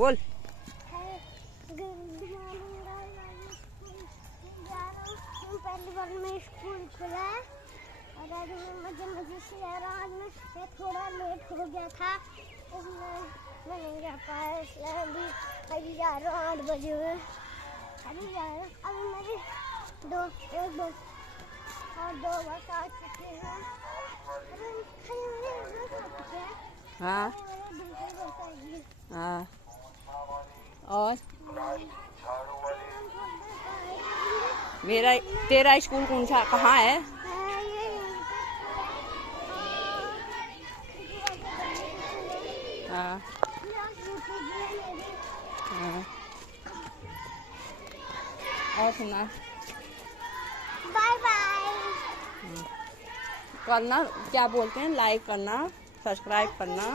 बोल। पहली बार में स्कूल खुला है और आज मैं मजे से जा रहा हूँ। आज मैं थोड़ा लेट हो गया था, इसलिए मैं नहीं जा पाया, इसलिए अभी जा रहा हूँ 8 बजे में। अभी जा रहा हूँ। अभी मेरी दो बस आ चुके हैं। हाँ हाँ। और तेरा स्कूल कौन सा कहाँ है? हाँ हाँ। और सुना, बाय बाय करना क्या बोलते हैं, लाइक करना, सब्सक्राइब करना।